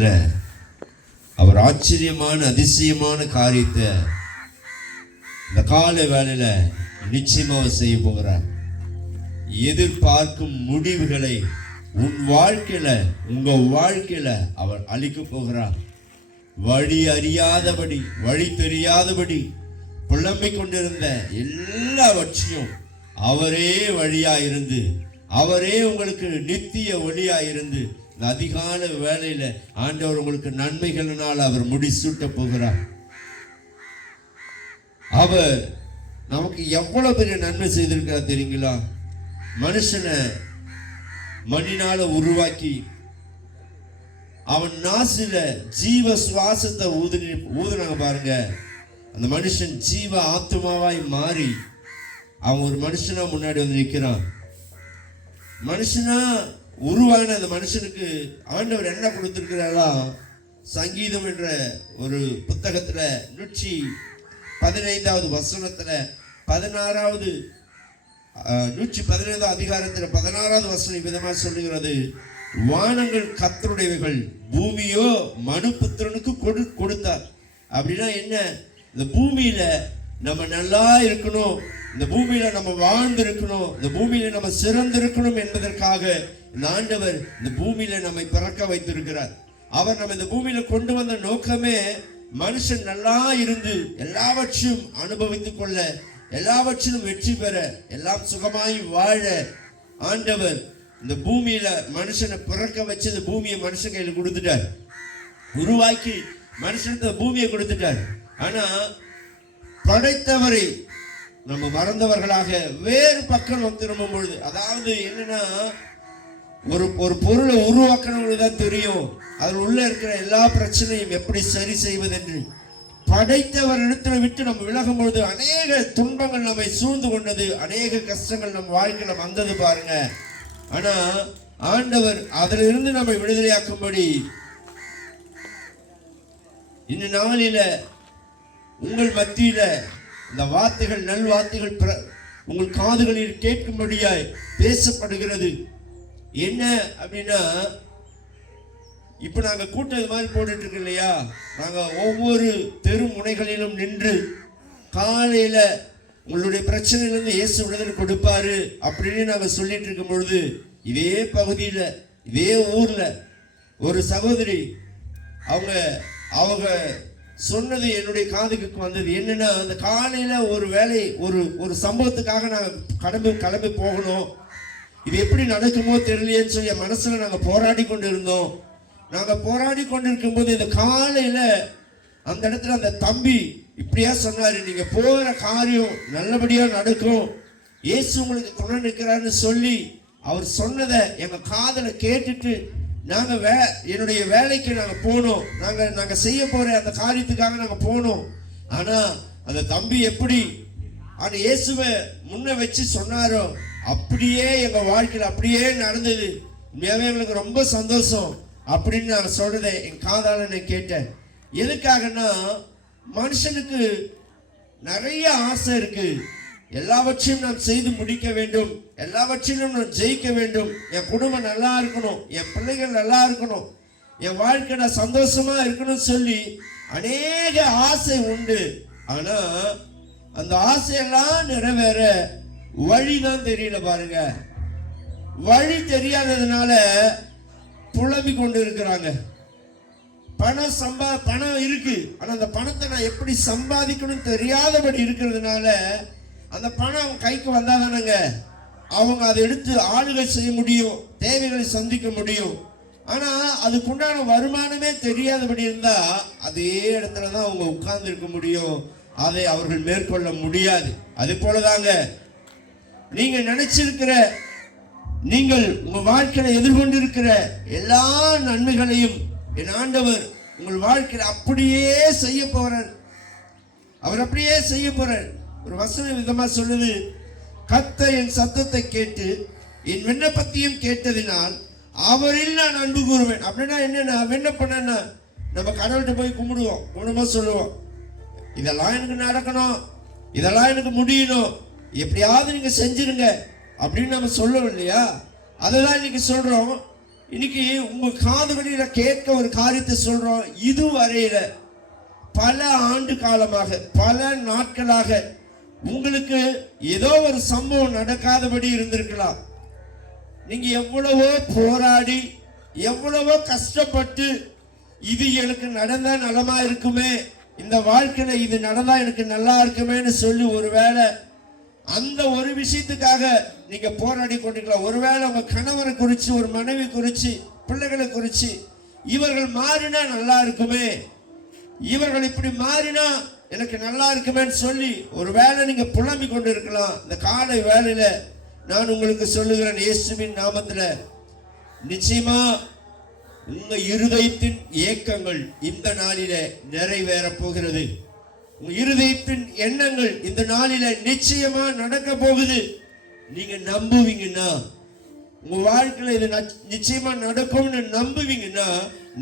வாழ்க்கையில அவர் ஆச்சரியமான அதிசயமான காரியத்தை இந்த கால வேளையில நிச்சயமா அவர் செய்ய போகிறார். எதிர்பார்க்கும் முடிவுகளை உன் வாழ்க்கையில உங்க வாழ்க்கையில அவர் அளிக்க போகிறார். வழி அறியாதபடி வழி தெரியாதபடி புலம்பிக் கொண்டிருந்த எல்லாவற்றையும் அவரே வழியா இருந்து அவரே உங்களுக்கு நித்திய ஒளியா இருந்து இந்த அதிகால வேளையில ஆண்டவர் உங்களுக்கு நன்மைகளினால் அவர் முடிசூட்ட போகிறார். அவர் நமக்கு எவ்வளவு பெரிய நன்மை செய்திருக்கிறார் தெரியுங்களா? மனுஷனை மண்ணினால உருவாக்கி அவன் நாசில ஜீவ சுவாசத்தை ஊதுனாங்க பாருங்க. அந்த மனுஷன் ஜீவ ஆத்மாவாய் மாறி அவன் ஒரு மனுஷனா முன்னாடி வந்து நிற்கிறான். மனுஷனா உருவான அந்த மனுஷனுக்கு ஆண்டவர் என்ன கொடுத்திருக்கிறாரா? சங்கீதம் என்ற ஒரு புத்தகத்துல 115வது வசனத்துல 115 அதிகாரத்துல 16வது வசனம் விதமா சொல்லுகிறது, வானங்கள் கர்த்தருடையவைகள், பூமியோ மனுபுத்திரனுக்கு கொடுத்தார். அப்படின்னா என்ன? இந்த பூமியில நம்ம நல்லா இருக்கணும், இந்த பூமியில நம்ம வாழ்ந்து இருக்கணும், இந்த பூமியில நம்ம சிறந்து இருக்கணும் என்பதற்காக இந்த ஆண்டவர் இந்த பூமியில நம்மை பிறக்க வைத்திருக்கிறார். அவர் நம்ம இந்த பூமியில கொண்டு வந்த நோக்கமே மனுஷன் நல்லா இருந்து எல்லாவற்றையும் அனுபவித்துக் கொள்ள, எல்லாவற்றிலும் வெற்றி பெற, எல்லாம் சுகமாய் வாழ ஆண்டவர் இந்த பூமியில மனுஷனை பிறக்க வச்சு இந்த பூமியை மனுஷன் கையில் கொடுத்துட்டார். உருவாக்கி மனுஷனுக்கு பூமியை கொடுத்துட்டார். ஆனா படைத்தவரை நம்ம மறந்தவர்களாக வேறு பக்கம் திரும்பும் பொழுது, அதாவது என்னன்னா ஒரு பொருளை உருவாக்கணும்னு தான் தெரியும் அதில் உள்ள இருக்கிற எல்லா பிரச்சனையும் எப்படி சரி செய்வதென்று. படைத்தவர் இடத்துல விட்டு நம்ம விலகும் பொழுது அநேக துன்பங்கள் நம்மை சூழ்ந்து கொண்டது, அநேக கஷ்டங்கள் நம்ம வாழ்க்கையில வந்தது பாருங்க. ஆனா ஆண்டவர் அதிலிருந்து நம்மை விடுதலையாக்கும்படி இந்த நாளில உங்கள் மத்தியில இந்த வார்த்தைகள் நல்வார்த்தைகள் உங்கள் காதுகளில் கேட்கும்படியாய் பேசப்படுகிறது. என்ன அப்படின்னா, இப்ப நாங்க கூட்டம் இது மாதிரி போட்டுட்டு இருக்கோம் இல்லையா? நாங்க ஒவ்வொரு தெரு முனைகளிலும் நின்று காலையில உங்களுடைய பிரச்சனையிலிருந்து இயேசு விடுதலை கொடுப்பாரு அப்படின்னு நாங்க சொல்லிட்டு இருக்கும் பொழுது, இதே பகுதியில இதே ஊர்ல ஒரு சகோதரி அவங்க சொன்னது என்னுடைய காதுக்கு வந்தது. என்னன்னா, அந்த காலையில ஒரு வேலை ஒரு சம்பவத்துக்காக நாங்கள் கிளம்பி போகணும், இது எப்படி நடக்குமோ தெரியலையேன்னு சொல்லி மனசுல நாங்கள் போராடி கொண்டு இருந்தோம். நாங்கள் போராடி கொண்டு இருக்கும் போது இந்த காலையில அந்த இடத்துல அந்த தம்பி இப்படியா சொன்னாரு, நீங்க போகிற காரியம் நல்லபடியா நடக்கும், இயேசு உங்களுக்கு துணை நிற்கிறான்னு சொல்லி அவர் சொன்னதை எங்க காதல கேட்டுட்டு நாங்க என்னுடைய வேலைக்கு நாங்க போனோம். நாங்க செய்ய போற அந்த காரியத்துக்காக நாங்க போனோம். ஆனா அந்த தம்பி எப்படி ஆனா இயேசுவை முன்ன வச்சு சொன்னாரோ அப்படியே எங்க வாழ்க்கையில் அப்படியே நடந்தது. எங்களுக்கு ரொம்ப சந்தோஷம் அப்படின்னு நான் சொல்றதை என் காதால நான் கேட்டேன். எதுக்காகனா, மனுஷனுக்கு நிறைய ஆசை இருக்கு, எல்லாவற்றையும் நான் செய்து முடிக்க வேண்டும், எல்லாவற்றிலும் நான் ஜெயிக்க வேண்டும், என் குடும்பம் நல்லா இருக்கணும், என் பிள்ளைகள் நல்லா இருக்கணும், என் வாழ்க்கை நான் சந்தோஷமா இருக்கணும்னு சொல்லி அநேக ஆசை உண்டு. ஆனா அந்த ஆசையெல்லாம் நிறைவேற வழிதான் தெரியல பாருங்க. வழி தெரியாததுனால புலம்பி கொண்டு இருக்கிறாங்க. பணம் இருக்கு, ஆனா அந்த பணத்தை நான் எப்படி சம்பாதிக்கணும் தெரியாதபடி இருக்கிறதுனால அந்த பணம் அவங்க கைக்கு வந்தாதானங்க அவங்க அதை எடுத்து ஆளுகை செய்ய முடியும், தேவைகளை சந்திக்க முடியும். ஆனா அதுக்குண்டான வருமானமே தெரியாதபடி இருந்தா அதே இடத்துலதான் அவங்க உட்கார்ந்து இருக்க முடியும், அதை அவர்கள் மேற்கொள்ள முடியாது. அது போலதாங்க நீங்க நினைச்சிருக்கிற, நீங்கள் உங்க வாழ்க்கையில எதிர்கொண்டிருக்கிற எல்லா நன்மைகளையும் என் ஆண்டவர் உங்கள் வாழ்க்கையில அப்படியே செய்ய போறார். அவர் அப்படியே செய்ய போறார். ஒரு வசன விதமா சொல்லுது, கர்த்தர் என் சத்தத்தை கேட்டு என் விண்ணப்பத்தையும் கேட்டதினால் அவரில் நான் அன்பு கூறுவேன். அப்படின்னா என்னன்னா, விண்ணப்பம்னா நம்ம கடவுள்கிட்ட போய் கும்பிடுவோம், சொல்லுவோம், இதெல்லாம் எனக்கு நடக்கணும், இதெல்லாம் எனக்கு முடியணும், எப்படியாவது நீங்க செஞ்சிருங்க அப்படின்னு நம்ம சொல்லுவோம் இல்லையா? அதுதான் இன்னைக்கு சொல்றோம். இன்னைக்கு உங்க காதுகளில கேட்க ஒரு காரியத்தை சொல்றோம். இதுவரையில பல ஆண்டு காலமாக, பல நாட்களாக உங்களுக்கு ஏதோ ஒரு சம்பவம் நடக்காதபடி இருந்திருக்கலாம். நீங்க எவ்வளவோ போராடி, எவ்வளவோ கஷ்டப்பட்டு, இது எனக்கு நடந்தா நலமா இருக்குமே, இந்த வாழ்க்கையில இது நடந்தா எனக்கு நல்லா இருக்குமேன்னு சொல்லி ஒருவேளை அந்த ஒரு விஷயத்துக்காக நீங்க போராடி கொண்டிருக்கலாம். ஒருவேளை உங்க கணவரை குறிச்சு, ஒரு மனைவி குறிச்சு, பிள்ளைகளை குறிச்சு, இவர்கள் மாறினா நல்லா இருக்குமே, இவர்கள் இப்படி மாறினா எனக்கு நல்லா இருக்குமேன்னு சொல்லி ஒருவேளை நீங்க புலம்பி கொண்டு இருக்கலாம். இந்த காலை வேளையில நான் உங்களுக்கு சொல்லுகிறேன், இயேசுவின் நாமத்துல நிச்சயமா உங்க இருதயத்தின் ஏக்கங்கள் இந்த நாளில நிறைவேற போகிறது. உங்க இருதயத்தின் எண்ணங்கள் இந்த நாளில நிச்சயமா நடக்க போகுது. நீங்க நம்புவீங்கன்னா, உங்க வாழ்க்கையில இது நிச்சயமா நடக்கும்னு நம்புவீங்கன்னா,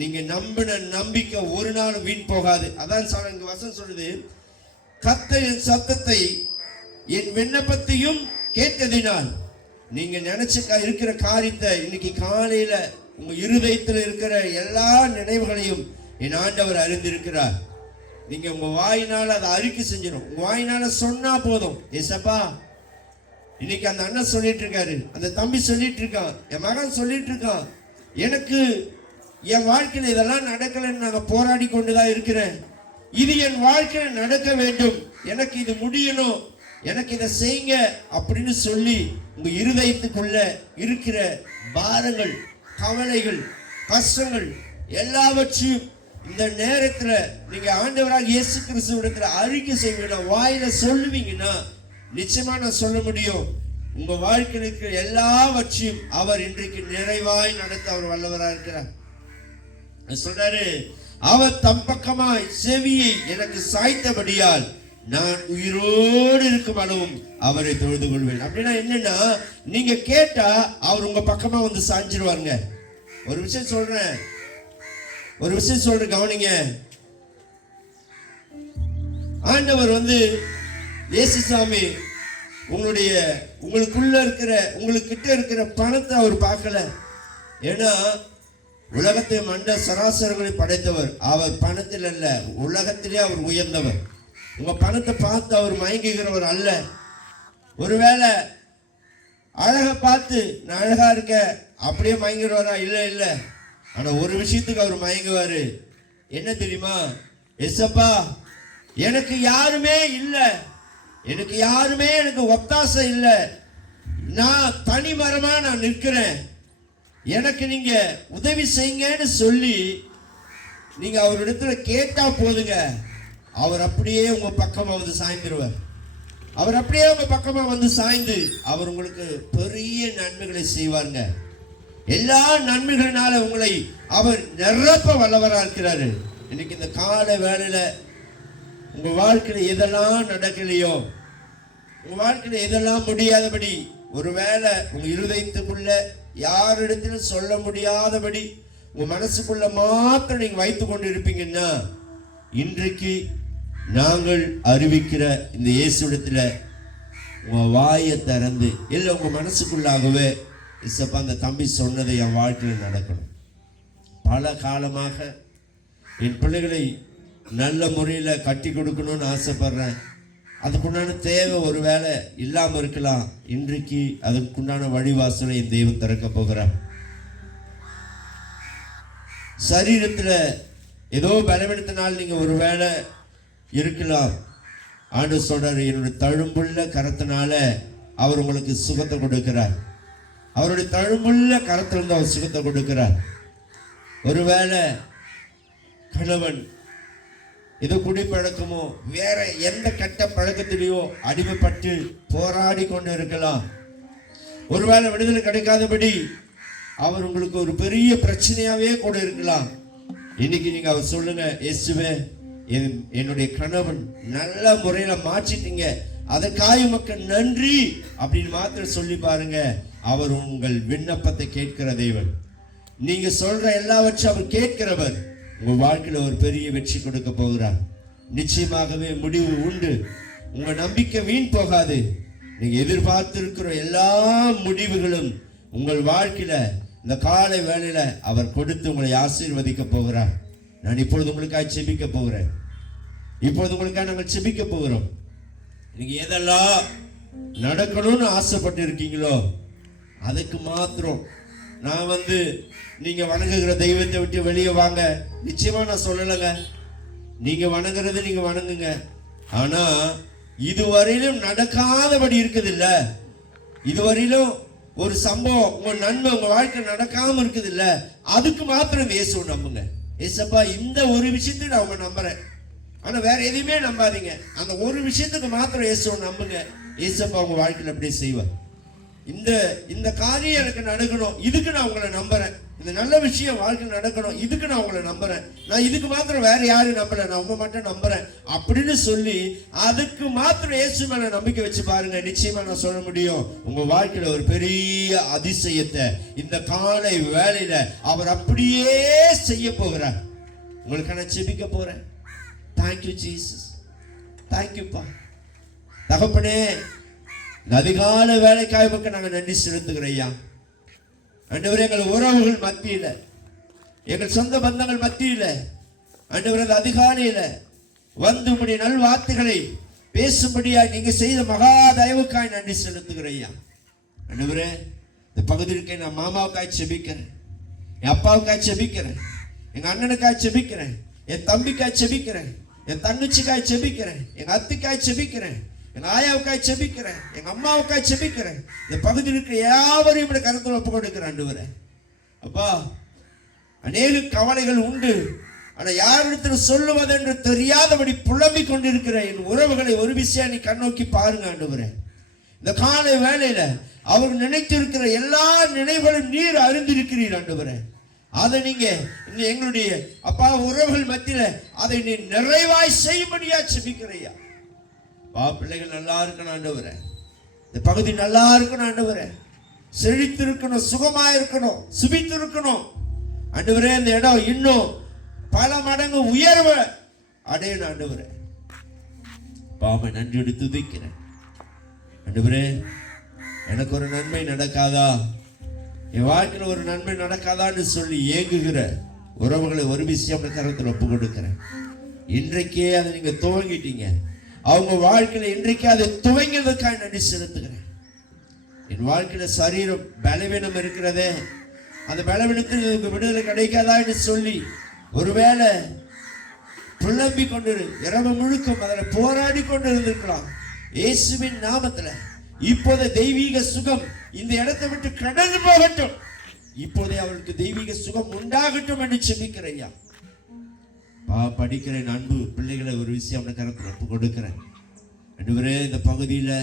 நீங்க நம்பின நம்பிக்கை ஒரு நாள் வீண் போகாது. அதான் இங்க வசனம் சொல்லுது, கர்த்தர் என் சத்தத்தை என் விண்ணப்பத்தையும் கேட்டதினால். நீங்க நினைச்சு இருக்கிற காரியத்தை இன்னைக்கு காலையில உங்க இருதயத்தில் இருக்கிற எல்லா நினைவுகளையும் என் ஆண்டவர் அறிந்திருக்கிறார். நீங்க உங்க வாயினால அதை அறிக்கை செஞ்சிடும். உங்க வாயினால சொன்னா போதும், ஏசப்பா இன்னைக்கு அந்த அண்ணன் சொல்லிட்டு இருக்காரு, அந்த தம்பி சொல்லிட்டு இருக்கான், என் மகன் சொல்லிட்டு இருக்கான், எனக்கு என் வாழ்க்கையில இதெல்லாம் நடக்கலன்னு நாங்க போராடி கொண்டுதான் இருக்கிறேன். இது என் வாழ்க்கையில நடக்க வேண்டும், எனக்கு இது முடியணும், எனக்கு இதை செய்யுங்க அப்படின்னு சொல்லி உங்க இருதயத்துக்குள்ள இருக்கிற பாரங்கள், கவலைகள், கஷ்டங்கள் எல்லாவற்றையும் இந்த நேரத்துல நீங்க ஆண்டவராக இயேசு கிறிஸ்துவிடத்துல அறிக்கை செய்வீங்கன்னா, வாயில சொல்லுவீங்கன்னா, நிச்சயமா நான் சொல்ல முடியும், உங்க வாழ்க்கைக்கு எல்லாவற்றையும் அவர் இன்றைக்கு நிறைவாய் நடத்த அவர் வல்லவராக இருக்கிறார். சொல்றாரு, அவர் தம் பக்கமாய் செவியை எனக்கு சாய்த்தபடியால் நான் உயிரோடு இருக்கும் அளவும் அவரை தொழுது கொள்வேன். அப்படின்னா என்னன்னா, நீங்க கேட்டா அவர் உங்க பக்கமா வந்து சாஞ்சிருவாருங்க. ஒரு விஷயம் சொல்றேன், கவனிங்க. ஆண்டவர் இயேசுசாமி உங்களுக்குள்ள இருக்கிற, உங்களுக்கிட்ட இருக்கிற பணத்தை அவர் பார்க்கல. ஏன்னா உலகத்தை மண்ட சராசரங்களை படைத்தவர் அவர், பணத்தில் அல்ல, உலகத்திலே அவர் உயர்ந்தவர். உங்க பணத்தை பார்த்து அவர் மயங்குகிறவர் அல்ல. ஒருவேளை அழகை பார்த்து நான் அழகா இருக்க அப்படியே மயங்கிடுவாரா? இல்ல. ஆனா ஒரு விஷயத்துக்கு அவர் மயங்குவாரு. என்ன தெரியுமா? எசப்பா எனக்கு யாருமே இல்லை, எனக்கு ஒத்தாசை இல்லை, நான் தனி மரமா நான் நிற்கிறேன், எனக்கு நீங்க உதவி செய்யுங்கன்னு சொல்லி நீங்க அவரிடத்துல கேட்டா போதுங்க, அவர் அப்படியே உங்க பக்கமா வந்து சாய்ந்துருவார். அவர் அப்படியே உங்க பக்கமா வந்து சாய்ந்து அவர் உங்களுக்கு பெரிய நன்மைகளை செய்வாருங்க. எல்லா நன்மைகளினால உங்களை அவர் நிரப்ப வல்லவராக இருக்கிறாரு. இன்னைக்கு இந்த கால வேளையில உங்க வாழ்க்கையில எதெல்லாம் நடக்கலையோ, உங்க வாழ்க்கையில எதெல்லாம் முடியாதபடி, ஒருவேளை உங்க இருதயத்துக்குள்ள யாரிடத்திலும் சொல்ல முடியாதபடி உங்க மனசுக்குள்ள மாத்திரம் நீங்க வைத்துக் கொண்டு இருப்பீங்கன்னா, இன்றைக்கு நாங்கள் அறிவிக்கிற இந்த இயேசுவிடத்துல உங்க வாயை திறந்து, இல்லை உங்க மனசுக்குள்ளாகவே, இசப்பா அந்த தம்பி சொன்னதை என் வாழ்க்கையில் நடக்கணும். பல காலமாக என் பிள்ளைகளை நல்ல முறையில் கட்டி கொடுக்கணும்னு ஆசைப்படுறேன். அதுக்குண்டான தேவை ஒரு வேலை இல்லாமல் இருக்கலாம். இன்றைக்கு அதுக்குண்டான வழிவாசலை என் தெய்வம் திறக்க போகிறார். சரீரத்தில் ஏதோ பலவீனத்தினால் நீங்கள் ஒரு வேலை இருக்கலாம். ஆண்டவர் சொல்றாரு, என்னுடைய தழும்புள்ள கரத்தினால அவர் உங்களுக்கு சுகத்தை கொடுக்கிறார். அவருடைய தழும்புள்ள கரத்திலிருந்து அவர் சுகத்தை கொடுக்கிறார். ஒருவேளை கணவன் ஏதோ குடிப்பழக்கமோ வேற எந்த கெட்ட பழக்கத்திலேயோ அடிமைப்பட்டு போராடி கொண்டு இருக்கலாம். ஒருவேளை விடுதலை கிடைக்காதபடி அவர் உங்களுக்கு ஒரு பெரிய பிரச்சனையாவே கூட இருக்கலாம். இன்னைக்கு நீங்க அவர் சொல்லுங்க, இயேசுவே என்னுடைய கணவன் நல்ல முறையில மாற்றிட்டீங்க, அதற்காக மக்கள் நன்றி அப்படின்னு மாத்திரம் சொல்லி பாருங்க. அவர் உங்கள் விண்ணப்பத்தை கேட்கிற தேவன். நீங்க சொல்ற எல்லாவற்றையும் அவர் கேட்கிறவர். உங்க வாழ்க்கையில ஒரு பெரிய வெற்றி கொடுக்க போகிறார். நிச்சயமாகவே முடிவு உண்டு. உங்க நம்பிக்கை வீண் போகாது. நீங்க எதிர்பார்த்திருக்கிற எல்லா முடிவுகளும் உங்கள் வாழ்க்கையில இந்த காலை வேளையில அவர் கொடுத்து உங்களை ஆசீர்வதிக்க போகிறார். நான் இப்பொழுது உங்களுக்காக செபிக்க போகிறேன். இப்பொழுது உங்களுக்காக நாங்கள் செபிக்க போகிறோம். நீங்க எதெல்லாம் நடக்கணும்னு ஆசைப்பட்டு இருக்கீங்களோ அதுக்கு மாத்திரம் நான் நீங்க வணங்குகிற தெய்வத்தை விட்டு வெளியே வாங்க நிச்சயமா நான் சொல்லலைங்க. நீங்க வணங்குறது நீங்க வணங்குங்க. ஆனா இதுவரையிலும் நடக்காதபடி இருக்குது இல்ல, இதுவரையிலும் ஒரு சம்பவம் உங்க நன்மை உங்க வாழ்க்கை நடக்காம இருக்குது இல்ல, அதுக்கு மாத்திரம் இயேசுவை நம்புங்க. ஏசப்பா இந்த ஒரு விஷயத்தை நான் உங்க நம்புறேன், ஆனா வேற எதுவுமே நம்பாதீங்க. அந்த ஒரு விஷயத்துக்கு மாத்திரம் இயேசுவை நம்புங்க. ஏசப்பா உங்க வாழ்க்கையில் அப்படியே செய்வார். இந்த காரியம் எனக்கு நடக்கணும், இதுக்கு நான் உங்களை நம்புறேன். இந்த நல்ல விஷயம் வாழ்க்கையில் நடக்கணும், இதுக்கு நான் உங்களை நம்புறேன். நான் இதுக்கு மாத்திரம் வேற யாரும் நம்பல, நான் உங்க மட்டும் நம்புறேன் அப்படின்னு சொல்லி அதுக்கு மாத்திரம் இயேசு மேல நம்பிக்கை வச்சு பாருங்க. நிச்சயமா நான் சொல்ல முடியும், உங்க வாழ்க்கையில ஒரு பெரிய அதிசயத்தை இந்த காலை வேளையில அவர் அப்படியே செய்ய போகிறார். உங்களுக்கு நான் செபிக்க போறேன். தேங்க்யூ ஜீசஸ், தேங்க்யூப்பா தகப்பனே. அதிகால வேலைக்காய் பக்கம் நாங்கள் நன்றி செலுத்துகிறோம் ஐயா. ஆண்டவரே, எங்கள் உறவுகள் மத்தியில, எங்கள் சொந்த பந்தங்கள் மத்தியில ஆண்டவரே அதிகாலையில வந்து உம்முடைய நல் வார்த்தைகளை பேசும்படியா நீங்க செய்த மகா தயவுக்காய் நன்றி செலுத்துகிறோம் ஐயா. ஆண்டவரே, இந்த பகுதிக்கு நான் மாமாவுக்காய் செபிக்கிறேன், என் அப்பாவுக்காய் செபிக்கிறேன், எங்க அண்ணனுக்காய் செபிக்கிறேன், என் தம்பிக்காய் செபிக்கிறேன், என் தங்கச்சிக்காய் செபிக்கிறேன், எங்க அத்திக்காய் செபிக்கிறேன், எங்க ஆயாவுக்காய் செபிக்கிறேன், எங்க அம்மாவுக்காய் செபிக்கிறேன். இந்த பகுதியில் இருக்கிற யாவரையும் இப்படி கருத்தில் ஒப்பு கொடுக்கிறேன் ஆண்டவரே. அப்பா, அநேக கவலைகள் உண்டு, ஆனா யாரிடத்தில் சொல்லுவது என்று தெரியாதபடி புலம்பிக் கொண்டிருக்கிற என் உறவுகளை ஒரு விஷயம் நீ கண்ணோக்கி பாருங்க ஆண்டவரே. இந்த காலை வேளையில அவர் நினைத்திருக்கிற எல்லா நினைவுகளும் நீர் அறிந்திருக்கிறீர் ஆண்டவரே. அதை நீங்க எங்களுடைய அப்பா உறவுகள் மத்தியில அதை நீ நிறைவாய் செய்யும்படியா செபிக்கிறையா. பிள்ளைகள் நல்லா இருக்கணும் ஆண்டவரே, இந்த பகுதி நல்லா இருக்கணும் ஆண்டவரே, செழித்து இருக்கணும், சுகமா இருக்கணும், சுபித்து இருக்கணும் ஆண்டவரே. இந்த இடம் இன்னும் பல மடங்கு உயர்வு அடையணும் ஆண்டவரே. பாமை நன்றி எடுத்து துதிக்கிறேன் ஆண்டவரே. எனக்கு ஒரு நன்மை நடக்காதா, என் வாழ்க்கையில் ஒரு நன்மை நடக்காதான்னு சொல்லி ஏங்குகிற உறவுகளை ஒரு விஷயம் கருத்தில் ஒப்பு கொடுக்கிறேன். இன்றைக்கே அதை நீங்க துவங்கிட்டீங்க, அவங்க வாழ்க்கையில இன்றைக்கு அதை துவங்கியதற்காக நன்றி செலுத்துகிறேன். என் வாழ்க்கையில சரீரம் பலவீனம் இருக்கிறதே, அந்த பலவீனத்தில் விடுதலை கிடைக்காதான்னு சொல்லி ஒருவேளை புலம்பி கொண்டு இரவு முழுக்கம் அதில் போராடி கொண்டு இருந்திருக்கலாம். இயேசுவின் நாமத்துல இப்போது தெய்வீக சுகம் இந்த இடத்தை விட்டு கடந்து போகட்டும். இப்போதே அவளுக்கு தெய்வீக சுகம் உண்டாகட்டும் என்று செபிக்கிறையா. படிக்கிறேன் அன்பு பிள்ளைகளை ஒரு விஷயம் கருத்தில் ஒப்பு கொடுக்கிறேன் ஆண்டவரே. இந்த பகுதியில்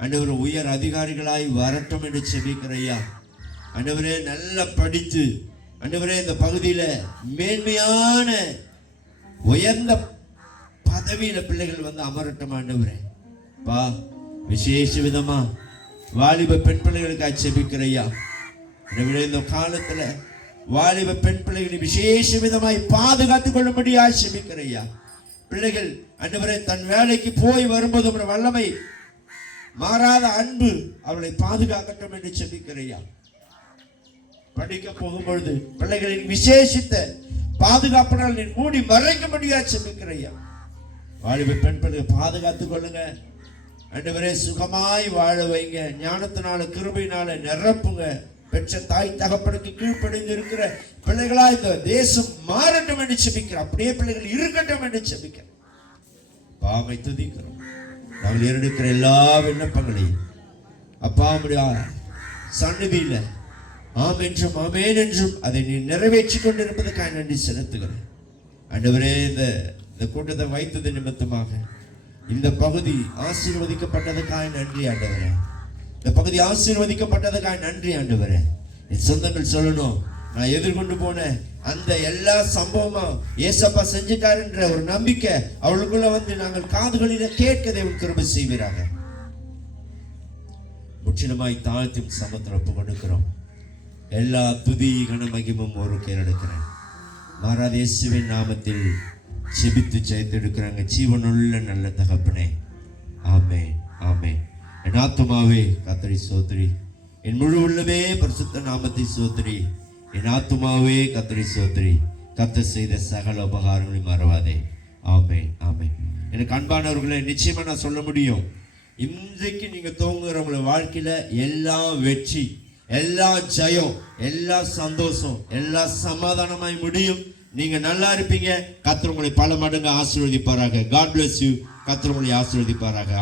ஆண்டவரே உயர் அதிகாரிகளாய் வரட்டும் என்று செபிக்கிறையா ஆண்டவரே. நல்லா படித்து ஆண்டவரே இந்த பகுதியில் மேன்மையான உயர்ந்த பதவியில பிள்ளைகள் அமரட்டும் ஆண்டவரே. விசேஷ விதமா வாலிப பெண் பிள்ளைகளுக்காக செபிக்கிறையா ஆண்டவரே. இந்த காலத்துல வாலிப பெண் பிள்ளைகளை விசேஷ விதமாய் பாதுகாத்துக் கொள்ளும்படியா செபிக்கிறையா. பிள்ளைகள் ஆண்டவரே தன் வேலைக்கு போய் வரும்போது வல்லமை மாறாத அன்பு அவளை பாதுகாக்கட்டும் என்று செபிக்கிறையா. படிக்க போகும்பொழுது பிள்ளைகளின் விசேஷித்த பாதுகாப்பினால் நீ மூடி மறைக்கும்படியா செபிக்கிறையா. வாலிப பெண் பிள்ளைகளை பாதுகாத்துக் கொள்ளுங்க ஆண்டவரே. சுகமாய் வாழ வைங்க, ஞானத்தினால கிருபையினால நிரப்புங்க. பெற்ற தாய் தகப்பனுக்கு கீழ்ப்படிந்து இருக்கிற பிள்ளைகளா இந்த தேசம் மாறட்டும் என்று செபிக்கிறோம். அப்படியே பிள்ளைகள் இருக்கட்டும் என்று செபிக்கிறோம். பாவை துதிக்கிறோம். நாங்கள் எடுக்கிற எல்லா விண்ணப்பங்களையும் அப்பா சந்நிதியில ஆம் என்றும் ஆமேன் என்றும் அதை நீ நிறைவேற்றி கொண்டிருப்பதற்காக நன்றி செலுத்துகிறேன் ஆண்டவரே. இந்த கூட்டத்தை வைத்தது நிமித்தமாக இந்த பகுதி ஆசீர்வதிக்கப்பட்டதுக்காக நன்றி ஆண்டவரே. இந்த பகுதி ஆசீர்வதிக்கப்பட்டதுக்காக நன்றி ஆண்டவரே. என் சொந்தங்கள் சொல்லணும், நான் எதிர்கொண்டு போன அந்த எல்லா சம்பவமும் ஏசப்பா செஞ்சுட்டாருன்ற ஒரு நம்பிக்கை அவளுக்குள்ள நாங்கள் காதுகளில கேட்க தேவன் கிருபை செய்வீராக. முற்றிலுமாய் தாழ்த்தும் சமத்தில் ஒப்பு கொடுக்கிறோம். எல்லா துதி கன மகிமும் ஒரு கேரெடுக்கிறேன் மாறாத இயேசுவின் நாமத்தில் செபித்து ஜெயித்தெடுக்கிறாங்க ஜீவனுள்ள நல்ல தகப்பனே. ஆமென் ஆமென். என் ஆத்துமாவே கர்த்தரை ஸ்தோத்திரி, என் முழு உள்ளமே பரிசுத்த நாமத்தை சோத்திரி. என் ஆத்துமாவே கர்த்தரை சோத்திரி. கர்த்தர் செய்த சகல உபகாரங்களையும் மறவாதே. ஆமென், ஆமென். எனக்கு அன்பானவர்களை, நிச்சயமா நான் சொல்ல முடியும், இன்றைக்கு நீங்க தூங்குறவங்கள வாழ்க்கையில எல்லா வெற்றி, எல்லா ஜெயம், எல்லா சந்தோஷம், எல்லா சமாதானமாய் முடியும். நீங்க நல்லா இருப்பீங்க. கர்த்தர் உங்களை பல மடங்கு ஆசீர்வதிப்பாராக. God bless you. கர்த்தர் உங்களை ஆசீர்வதிப்பாராக.